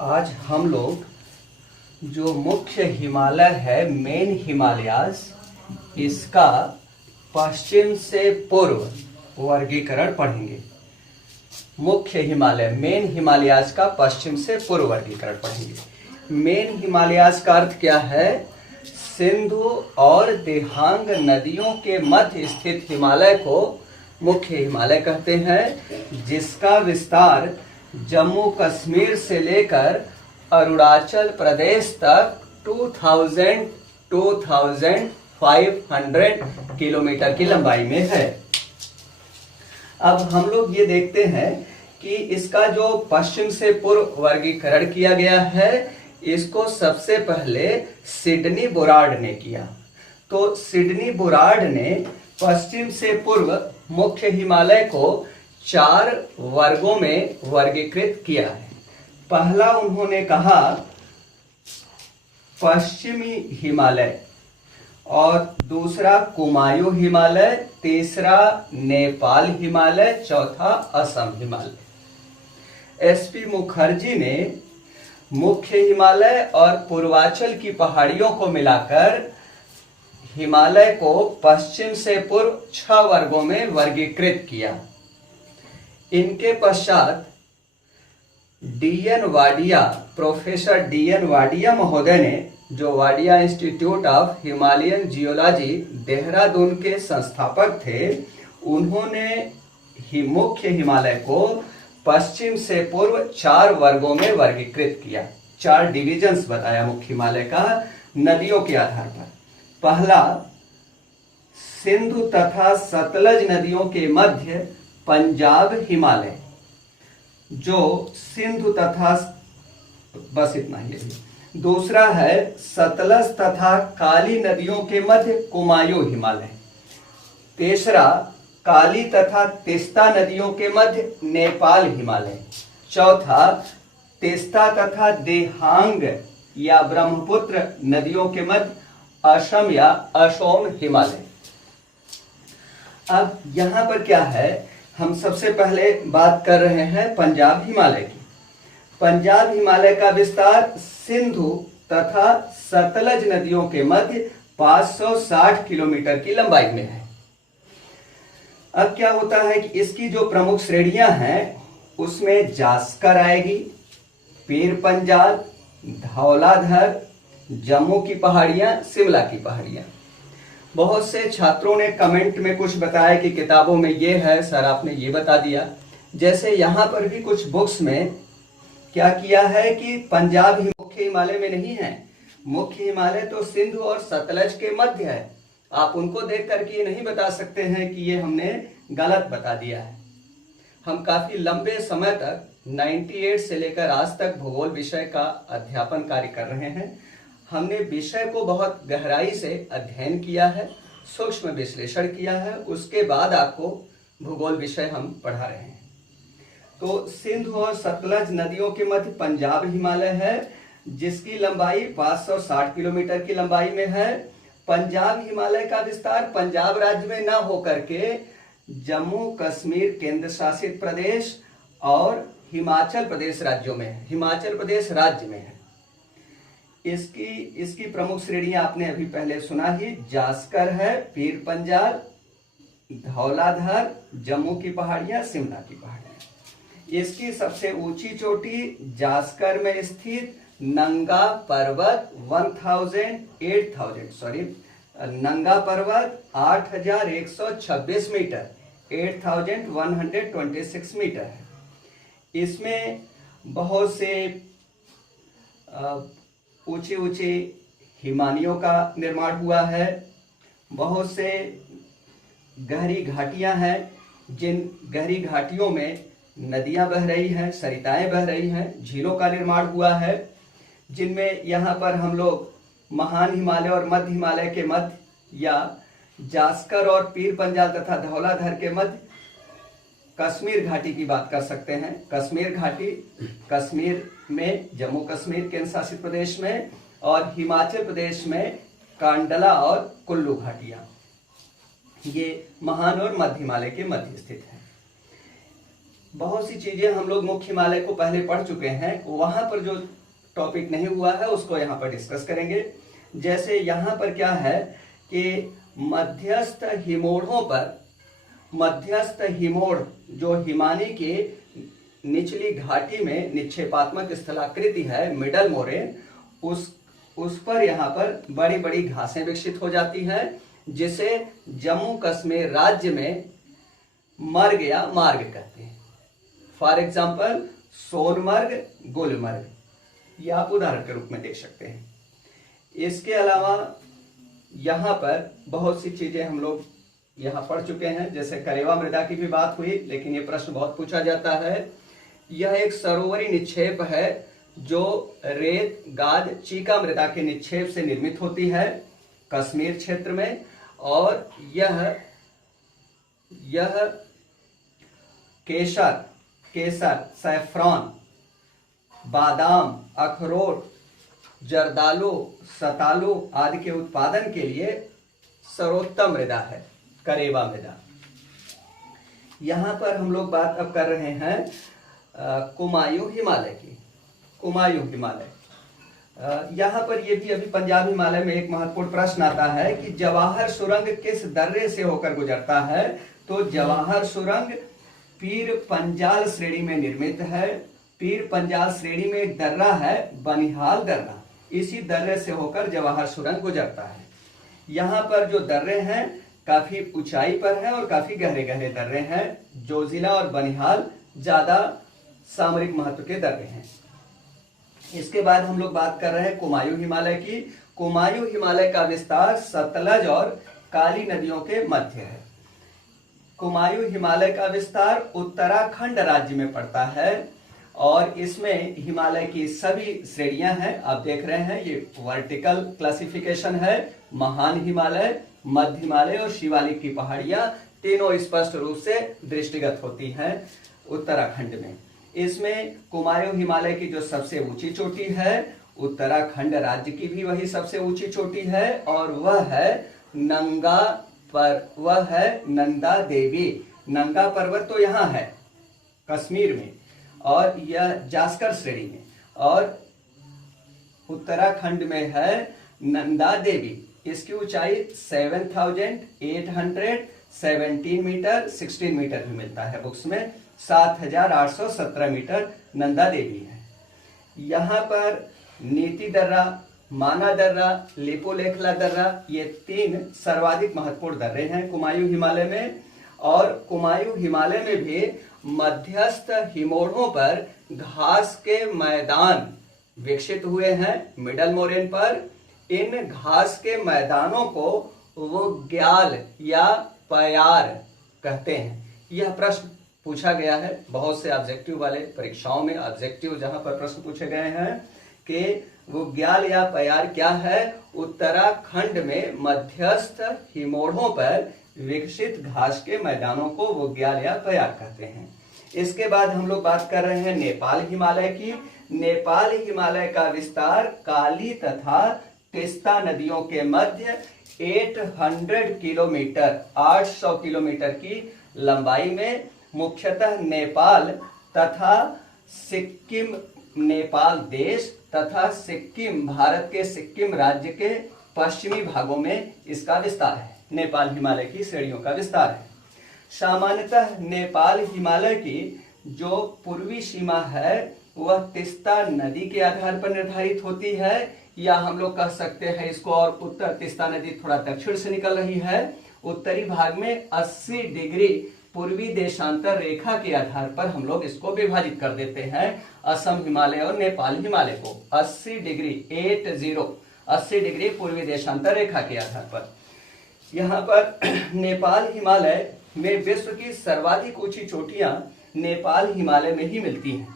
आज हम लोग जो मुख्य हिमालय है मेन हिमालयाज, इसका पश्चिम से पूर्व वर्गीकरण पढ़ेंगे। मुख्य हिमालय मेन हिमालयाज का पश्चिम से पूर्व वर्गीकरण पढ़ेंगे। मेन हिमालयाज का अर्थ क्या है? सिंधु और देहांग नदियों के मध्य स्थित हिमालय को मुख्य हिमालय कहते हैं, जिसका विस्तार जम्मू कश्मीर से लेकर अरुणाचल प्रदेश तक 2500 किलोमीटर की लंबाई में है। अब हम लोग ये देखते हैं कि इसका जो पश्चिम से पूर्व वर्गीकरण किया गया है, इसको सबसे पहले सिडनी बोरार्ड ने किया। तो सिडनी बोरार्ड ने पश्चिम से पूर्व मुख्य हिमालय को 4 वर्गों में वर्गीकृत किया है। पहला उन्होंने कहा पश्चिमी हिमालय, और दूसरा कुमायूं हिमालय, तीसरा नेपाल हिमालय, चौथा असम हिमालय। एसपी मुखर्जी ने मुख्य हिमालय और पूर्वांचल की पहाड़ियों को मिलाकर हिमालय को पश्चिम से पूर्व 6 वर्गों में वर्गीकृत किया। इनके पश्चात प्रोफेसर डीएन वाडिया महोदय ने, जो Wadia institute of Himalayan geology Dehradun के संस्थापक थे, उन्होंने मुख्य हिमालय को पश्चिम से पूर्व 4 वर्गों में वर्गीकृत किया। 4 डिविजन्स बताया मुख्य हिमालय का नदियों के आधार पर। पहला, सिंधु तथा सतलज नदियों के मध्य पंजाब हिमालय, जो सिंधु तथा, बस इतना ही है। दूसरा है सतलज तथा काली नदियों के मध्य कुमायूं हिमालय। तीसरा, काली तथा तीस्ता नदियों के मध्य नेपाल हिमालय। चौथा, तीस्ता तथा देहांग या ब्रह्मपुत्र नदियों के मध्य असम या असोम हिमालय। अब यहां पर क्या है, हम सबसे पहले बात कर रहे हैं पंजाब हिमालय की। पंजाब हिमालय का विस्तार सिंधु तथा सतलज नदियों के मध्य 560 किलोमीटर की लंबाई में है। अब क्या होता है कि इसकी जो प्रमुख श्रेणियां हैं, उसमें जास्कर आएगी, पीर पंजाल, धौलाधर, जम्मू की पहाड़ियां, शिमला की पहाड़ियां। बहुत से छात्रों ने कमेंट में कुछ बताया कि किताबों में ये है, सर आपने ये बता दिया। जैसे यहाँ पर भी कुछ बुक्स में क्या किया है कि पंजाब मुख्य हिमालय में नहीं है। मुख्य हिमालय तो सिंधु और सतलज के मध्य है। आप उनको देख करके ये नहीं बता सकते हैं कि ये हमने गलत बता दिया है। हम काफी लंबे समय तक 98 से लेकर आज तक भूगोल विषय का अध्यापन कार्य कर रहे हैं। हमने विषय को बहुत गहराई से अध्ययन किया है, सूक्ष्म विश्लेषण किया है, उसके बाद आपको भूगोल विषय हम पढ़ा रहे हैं। तो सिंधु और सतलज नदियों के मध्य पंजाब हिमालय है, जिसकी लंबाई 560 किलोमीटर की लंबाई में है। पंजाब हिमालय का विस्तार पंजाब राज्य में न होकर के जम्मू कश्मीर केंद्र शासित प्रदेश और हिमाचल प्रदेश राज्यों में है। हिमाचल प्रदेश राज्य में है। इसकी प्रमुख श्रेणियां आपने अभी पहले सुना ही, जास्कर है, पीर पंजाल, धौलाधर, जम्मू की पहाड़ियां, शिमला की पहाड़ियां। इसकी सबसे ऊंची चोटी जास्कर में स्थित नंगा पर्वत 8126 मीटर, 8126 मीटर है। इसमें बहुत से ऊंचे ऊंचे हिमानियों का निर्माण हुआ है। बहुत से गहरी घाटियां हैं, जिन गहरी घाटियों में नदियां बह रही हैं, सरिताएं बह रही हैं, झीलों का निर्माण हुआ है, जिनमें यहाँ पर हम लोग महान हिमालय और मध्य हिमालय के मध्य, या जास्कर और पीर पंजाल तथा धौलाधर के मध्य कश्मीर घाटी की बात कर सकते हैं। कश्मीर घाटी कश्मीर में, जम्मू कश्मीर केंद्र शासित प्रदेश में, और हिमाचल प्रदेश में कांडला और कुल्लू घाटियां, ये महान और मध्य हिमालय के मध्य स्थित है। बहुत सी चीजें हम लोग मुख्य हिमालय को पहले पढ़ चुके हैं, वहां पर जो टॉपिक नहीं हुआ है उसको यहाँ पर डिस्कस करेंगे। जैसे यहाँ पर क्या है कि मध्यस्थ हिमोड़ जो हिमानी की निचली घाटी में निक्षेपात्मक स्थलाकृति है, मिडल मोरेन, उस पर यहाँ पर बड़ी बड़ी घासें विकसित हो जाती हैं, जिसे जम्मू कश्मीर राज्य में मर्ग या मार्ग कहते हैं। फॉर एग्जाम्पल सोनमर्ग, गुलमर्ग, ये आप उदाहरण के रूप में देख सकते हैं। इसके अलावा यहाँ पर बहुत सी चीजें हम लोग यहाँ पढ़ चुके हैं, जैसे करेवा मृदा की भी बात हुई, लेकिन ये प्रश्न बहुत पूछा जाता है। यह एक सरोवरी निक्षेप है जो रेत, गाद, चीका मृदा के निक्षेप से निर्मित होती है कश्मीर क्षेत्र में, और यह केसर, सैफ्रॉन, बादाम, अखरोट, जर्दालू, सतालू आदि के उत्पादन के लिए सर्वोत्तम मृदा है करेवा मृदा। यहाँ पर हम लोग बात अब कर रहे हैं कुमायूं हिमालय की। कुमायूं हिमालय, यहाँ पर ये भी अभी पंजाब हिमालय में एक महत्वपूर्ण प्रश्न आता है कि जवाहर सुरंग किस दर्रे से होकर गुजरता है। तो जवाहर सुरंग पीर पंजाल श्रेणी में निर्मित है। पीर पंजाल श्रेणी में एक दर्रा है बनिहाल दर्रा, इसी दर्रे से होकर जवाहर सुरंग गुजरता है। यहाँ पर जो दर्रे हैं काफी ऊंचाई पर है और काफी गहरे गहरे दर्रे हैं। जोजिला और बनिहाल ज्यादा सामरिक महत्व के दर्रे हैं। इसके बाद हम लोग बात कर रहे हैं कुमायूं हिमालय की। कुमायूं हिमालय का विस्तार सतलज और काली नदियों के मध्य है। कुमायूं हिमालय का विस्तार उत्तराखंड राज्य में पड़ता है और इसमें हिमालय की सभी श्रेणियां हैं। आप देख रहे हैं ये वर्टिकल क्लासिफिकेशन है। महान हिमालय, मध्य हिमालय और शिवालिक की पहाड़ियां तीनों स्पष्ट रूप से दृष्टिगत होती हैं उत्तराखंड में। इसमें कुमायूं हिमालय की जो सबसे ऊंची चोटी है, उत्तराखंड राज्य की भी वही सबसे ऊंची चोटी है, और वह है नंदा देवी। नंगा पर्वत तो यहाँ है कश्मीर में, और यह जास्कर श्रेणी में, और उत्तराखंड में है नंदा देवी। इसकी ऊंचाई 7,817 मीटर, 16 मीटर भी मिलता है बुक्स में। 7,817 मीटर नंदा देवी है। यहाँ पर नीति दर्रा, माना दर्रा, लिपोलेखला दर्रा, ये तीन सर्वाधिक महत्वपूर्ण दर्रे हैं कुमायूं हिमालय में। और कुमायूं हिमालय में भी मध्यस्थ हिमोड़ों पर घास के मैदान विकसित हुए हैं मिडल मोरेन पर। इन घास के मैदानों को वो ग्याल या पयार कहते हैं। यह प्रश्न पूछा गया है बहुत से ऑब्जेक्टिव वाले परीक्षाओं में। ऑब्जेक्टिव जहां पर प्रश्न पूछे गए हैं कि वो ग्याल या पयार क्या है। उत्तराखंड में मध्यस्थ हिमोड़ों पर विकसित घास के मैदानों को वो ग्याल या पयार कहते हैं। इसके बाद हम लोग बात कर रहे हैं नेपाल हिमालय की। नेपाल हिमालय का विस्तार काली तथा तीस्ता नदियों के मध्य 800 किलोमीटर, 800 किलोमीटर की लंबाई में, मुख्यतः नेपाल तथा सिक्किम, नेपाल देश तथा सिक्किम, भारत के सिक्किम राज्य के पश्चिमी भागों में इसका विस्तार है। नेपाल हिमालय की श्रेणियों का विस्तार है। सामान्यतः नेपाल हिमालय की जो पूर्वी सीमा है वह तीस्ता नदी के आधार पर निर्धारित होती है, या हम लोग कह सकते हैं इसको, और उत्तर तीस्ता नदी थोड़ा दक्षिण से निकल रही है। उत्तरी भाग में 80 डिग्री पूर्वी देशांतर रेखा के आधार पर हम लोग इसको विभाजित कर देते हैं, असम हिमालय और नेपाल हिमालय को। 80 डिग्री पूर्वी देशांतर रेखा के आधार पर। यहाँ पर नेपाल हिमालय में विश्व की सर्वाधिक ऊंची चोटियां नेपाल हिमालय में ही मिलती हैं।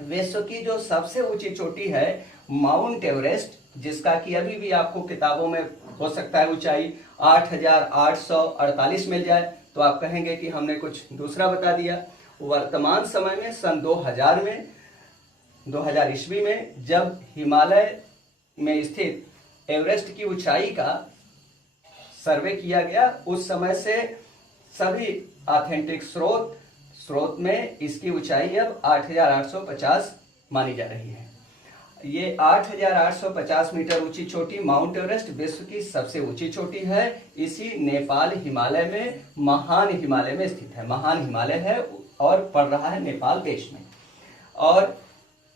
विश्व की जो सबसे ऊंची चोटी है माउंट एवरेस्ट, जिसका कि अभी भी आपको किताबों में हो सकता है ऊंचाई 8,848 मिल जाए, तो आप कहेंगे कि हमने कुछ दूसरा बता दिया। वर्तमान समय में सन 2000 ईस्वी में जब हिमालय में स्थित एवरेस्ट की ऊंचाई का सर्वे किया गया, उस समय से सभी ऑथेंटिक स्रोत स्रोत में इसकी ऊंचाई अब 8,850 मानी जा रही है। ये 8,850 मीटर ऊंची चोटी माउंट एवरेस्ट विश्व की सबसे ऊंची चोटी है। इसी नेपाल हिमालय में महान हिमालय में स्थित है। महान हिमालय है और पड़ रहा है नेपाल देश में। और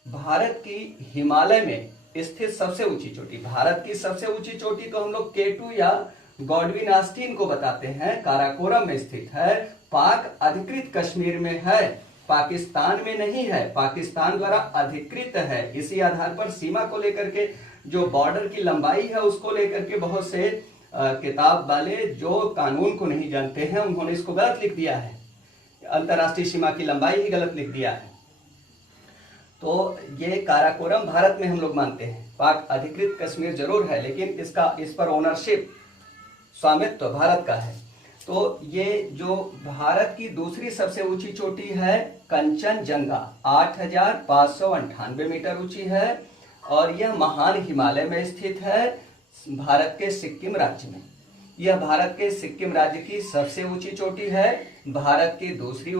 भारत की हिमालय में स्थित सबसे ऊंची चोटी, भारत की सबसे ऊंची चोटी को हम लोग K2 या गॉडविन आस्टीन को बताते हैं, काराकोरम में स्थित है। पाक अधिकृत कश्मीर में है, पाकिस्तान में नहीं है, पाकिस्तान द्वारा अधिकृत है। इसी आधार पर सीमा को लेकर के, जो बॉर्डर की लंबाई है उसको लेकर के बहुत से किताब वाले जो कानून को नहीं जानते हैं उन्होंने इसको गलत लिख दिया है। अंतरराष्ट्रीय सीमा की लंबाई ही गलत लिख दिया है। तो ये काराकोरम भारत में हम लोग मानते हैं। पाक अधिकृत कश्मीर जरूर है लेकिन इस पर ओनरशिप, स्वामित्व भारत का है। तो ये जो भारत की दूसरी सबसे ऊंची चोटी है कंचनजंगा, 8,598 मीटर ऊंची है और यह महान हिमालय में स्थित है, भारत के सिक्किम राज्य में। यह भारत के सिक्किम राज्य की सबसे ऊंची चोटी है, भारत की दूसरी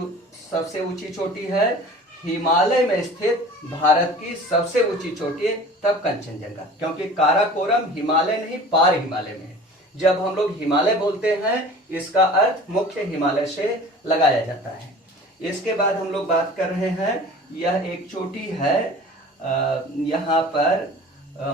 सबसे ऊंची चोटी है। हिमालय में स्थित भारत की सबसे ऊंची चोटी तब कंचनजंगा, क्योंकि काराकोरम हिमालय नहीं पार हिमालय में है। जब हम लोग हिमालय बोलते हैं इसका अर्थ मुख्य हिमालय से लगाया जाता है। इसके बाद हम लोग बात कर रहे हैं, यह एक चोटी है यहाँ पर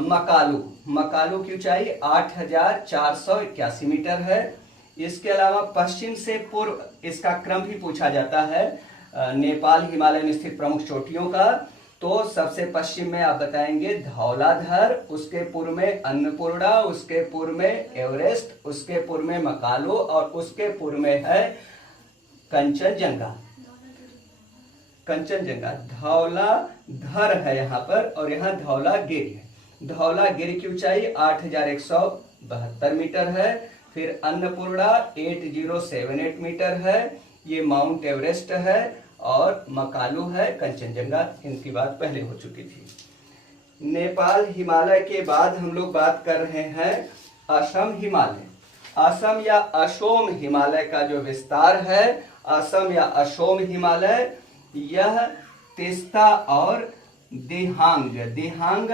मकालू। मकालू की ऊंचाई 8,481 मीटर है। इसके अलावा पश्चिम से पूर्व, इसका क्रम भी पूछा जाता है नेपाल हिमालय में स्थित प्रमुख चोटियों का। तो सबसे पश्चिम में आप बताएंगे धौलाधर, उसके पूर्व में अन्नपूर्णा, उसके पूर्व में एवरेस्ट, उसके पूर्व में मकालू और उसके पूर्व में है कंचनजंगा। कंचनजंगा धौलाधर है यहाँ पर और यहाँ धौलागिरी है। धौलागिरी की ऊंचाई 8,172 मीटर है। फिर अन्नपूर्णा 8,078 मीटर है, ये माउंट एवरेस्ट है और मकालू है, कंचनजंगा इनकी बात पहले हो चुकी थी। नेपाल हिमालय के बाद हम लोग बात कर रहे हैं असम हिमालय। असम या असोम हिमालय का जो विस्तार है, असम या असोम हिमालय, यह तीस्ता और दिहांग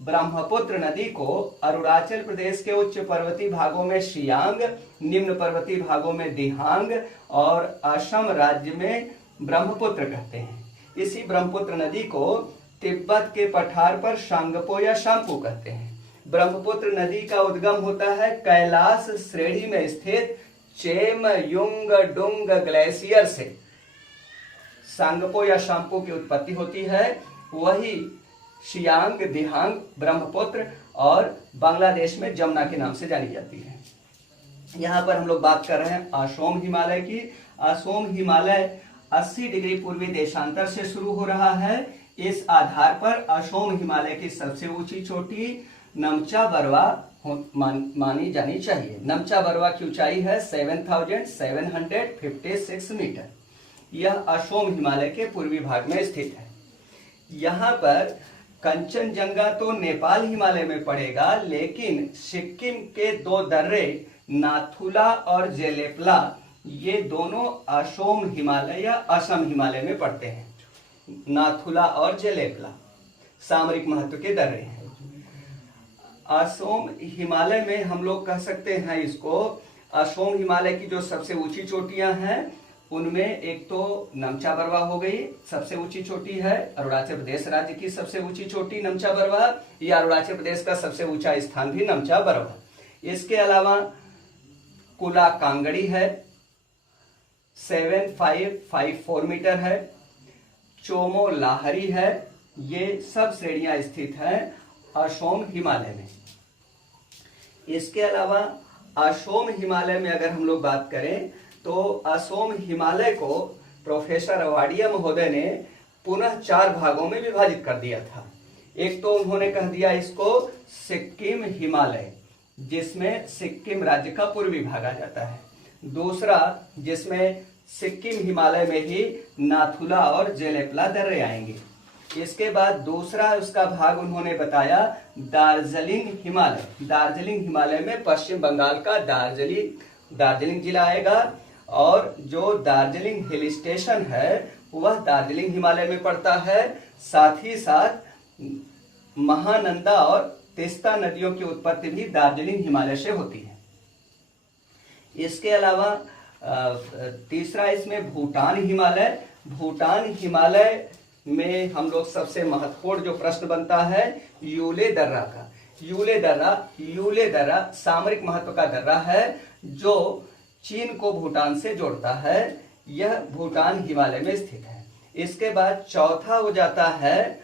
ब्रह्मपुत्र नदी को अरुणाचल प्रदेश के उच्च पर्वतीय भागों में शियांग, निम्न पर्वतीय भागों में दिहांग और असम राज्य में ब्रह्मपुत्र कहते हैं। इसी ब्रह्मपुत्र नदी को तिब्बत के पठार पर शांगपो या शांपू कहते हैं। ब्रह्मपुत्र नदी का उद्गम होता है कैलाश श्रेणी में स्थित चेमयुंगडुंग ग्लेशियर से। सांगपो या शांपू की उत्पत्ति होती है, वही शियांग, दिहांग, ब्रह्मपुत्र और बांग्लादेश में जमुना के नाम से जानी जाती है। यहाँ पर हम लोग बात कर रहे हैं असोम हिमालय की। असोम हिमालय 80 डिग्री पूर्वी देशांतर से शुरू हो रहा है। इस आधार पर असोम हिमालय की सबसे ऊंची चोटी नमचा बरवा मानी जानी चाहिए। नमचा बरवा की ऊंचाई है 7,756 मीटर। यह असोम हिमालय के पूर्वी भाग में स्थित है। यहाँ पर कंचनजंगा तो नेपाल हिमालय में पड़ेगा, लेकिन सिक्किम के दो दर्रे नाथुला और जेलेपला, ये दोनों असोम हिमालय या असम हिमालय में पड़ते हैं। नाथुला और जेलेपला सामरिक महत्व के दर्रे हैं। असोम हिमालय में हम लोग कह सकते हैं इसको, असोम हिमालय की जो सबसे ऊंची चोटियां हैं उनमें एक तो नमचा बरवा हो गई, सबसे ऊंची चोटी है। अरुणाचल प्रदेश राज्य की सबसे ऊंची चोटी नमचा बरवा, या अरुणाचल प्रदेश का सबसे ऊंचा स्थान भी नमचा बरवा। इसके अलावा कुला कांगड़ी है, 7,554 मीटर है। चोमो लाहरी है। ये सब श्रेणियां स्थित हैं असोम हिमालय में। इसके अलावा असोम हिमालय में अगर हम लोग बात करें तो असोम हिमालय को प्रोफेसर अवाडिया महोदय ने पुनः 4 भागों में विभाजित कर दिया था। एक तो उन्होंने कह दिया इसको सिक्किम हिमालय, जिसमें सिक्किम राज्य का पूर्वी भाग आ जाता है। दूसरा, जिसमें सिक्किम हिमालय में ही नाथुला और जेलेपला दर्रे आएंगे। इसके बाद दूसरा उसका भाग उन्होंने बताया दार्जिलिंग हिमालय। दार्जिलिंग हिमालय में पश्चिम बंगाल का दार्जिलिंग जिला आएगा और जो दार्जिलिंग हिल स्टेशन है वह दार्जिलिंग हिमालय में पड़ता है। साथ ही साथ महानंदा और तीस्ता नदियों की उत्पत्ति भी दार्जिलिंग हिमालय से होती है। इसके अलावा तीसरा इसमें भूटान हिमालय। भूटान हिमालय में हम लोग सबसे महत्वपूर्ण जो प्रश्न बनता है यूले दर्रा का। यूले दर्रा सामरिक महत्व का दर्रा है जो चीन को भूटान से जोड़ता है। यह भूटान हिमालय में स्थित है। इसके बाद चौथा हो जाता है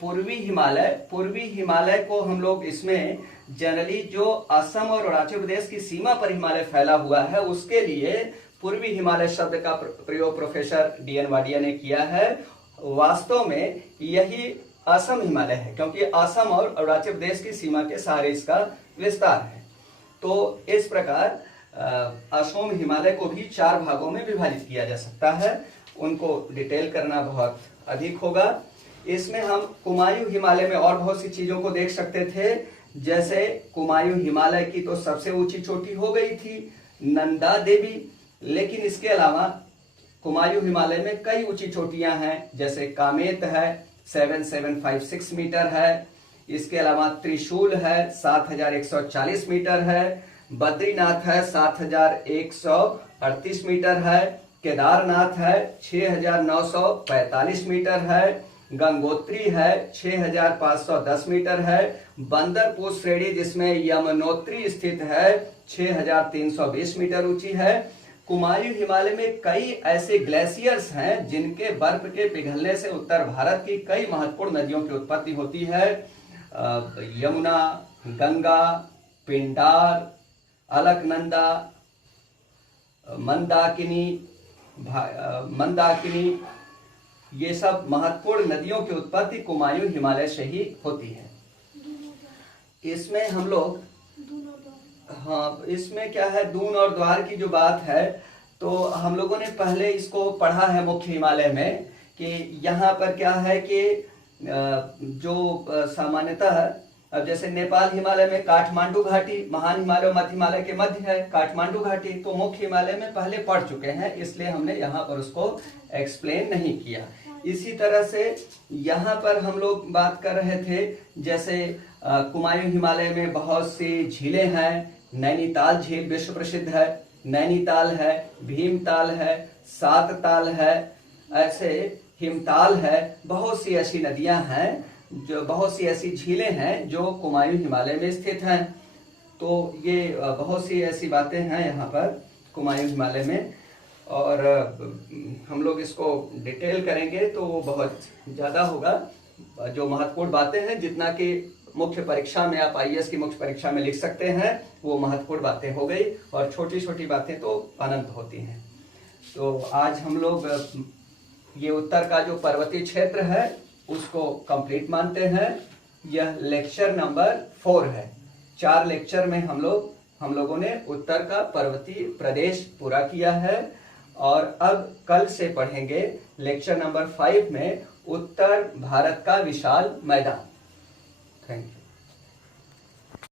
पूर्वी हिमालय। पूर्वी हिमालय को हम लोग इसमें जनरली जो असम और अरुणाचल प्रदेश की सीमा पर हिमालय फैला हुआ है उसके लिए पूर्वी हिमालय शब्द का प्रयोग प्रोफेसर DN वाडिया ने किया है। वास्तव में यही असम हिमालय है क्योंकि असम और अरुणाचल प्रदेश की सीमा के सहारे इसका विस्तार है। तो इस प्रकार असम हिमालय को भी 4 भागों में विभाजित किया जा सकता है। उनको डिटेल करना बहुत अधिक होगा। इसमें हम कुमायूं हिमालय में और बहुत सी चीजों को देख सकते थे। जैसे कुमायूं हिमालय की तो सबसे ऊंची चोटी हो गई थी नंदा देवी, लेकिन इसके अलावा कुमायूं हिमालय में कई ऊंची चोटियां हैं। जैसे कामेत है 7756 मीटर है। इसके अलावा त्रिशूल है 7140 मीटर है। बद्रीनाथ है 7138 मीटर है। केदारनाथ है 6945 मीटर है। गंगोत्री है 6510 मीटर है। बंदरपुर श्रेणी जिसमें यमुनोत्री स्थित है 6320 मीटर ऊंची है। कुमायूं हिमालय में कई ऐसे ग्लेशियर्स हैं जिनके बर्फ के पिघलने से उत्तर भारत की कई महत्वपूर्ण नदियों की उत्पत्ति होती है। यमुना, गंगा, पिंडार, अलकनंदा, मंदाकिनी, ये सब महत्वपूर्ण नदियों की उत्पत्ति कुमायूं हिमालय से ही होती है। इसमें हम लोग इसमें क्या है दून और द्वार की जो बात है तो हम लोगों ने पहले इसको पढ़ा है मुख्य हिमालय में कि यहाँ पर क्या है कि जो सामान्यतः अब जैसे नेपाल हिमालय में काठमांडू घाटी, महान हिमालय और मध्य हिमालय के मध्य है काठमांडू घाटी, तो मुख्य हिमालय में पहले पढ़ चुके हैं इसलिए हमने यहाँ पर उसको एक्सप्लेन नहीं किया। इसी तरह से यहाँ पर हम लोग बात कर रहे थे जैसे कुमायूं हिमालय में बहुत सी झीलें हैं। नैनीताल झील विश्व प्रसिद्ध है। नैनीताल है, भीमताल है, सात ताल है, ऐसे हिमताल है। बहुत सी ऐसी नदियां हैं जो बहुत सी ऐसी झीलें हैं जो कुमायूं हिमालय में स्थित हैं। तो ये बहुत सी ऐसी बातें हैं यहाँ पर कुमायूं हिमालय में और हम लोग इसको डिटेल करेंगे तो वो बहुत ज़्यादा होगा। जो महत्वपूर्ण बातें हैं जितना कि मुख्य परीक्षा में आप IAS की मुख्य परीक्षा में लिख सकते हैं वो महत्वपूर्ण बातें हो गई और छोटी छोटी बातें तो अनंत होती हैं। तो आज हम लोग ये उत्तर का जो पर्वतीय क्षेत्र है उसको कंप्लीट मानते हैं। यह लेक्चर नंबर 4 है। 4 लेक्चर में हम लोगों ने उत्तर का पर्वतीय प्रदेश पूरा किया है और अब कल से पढ़ेंगे लेक्चर नंबर 5 में उत्तर भारत का विशाल मैदान। Thank you.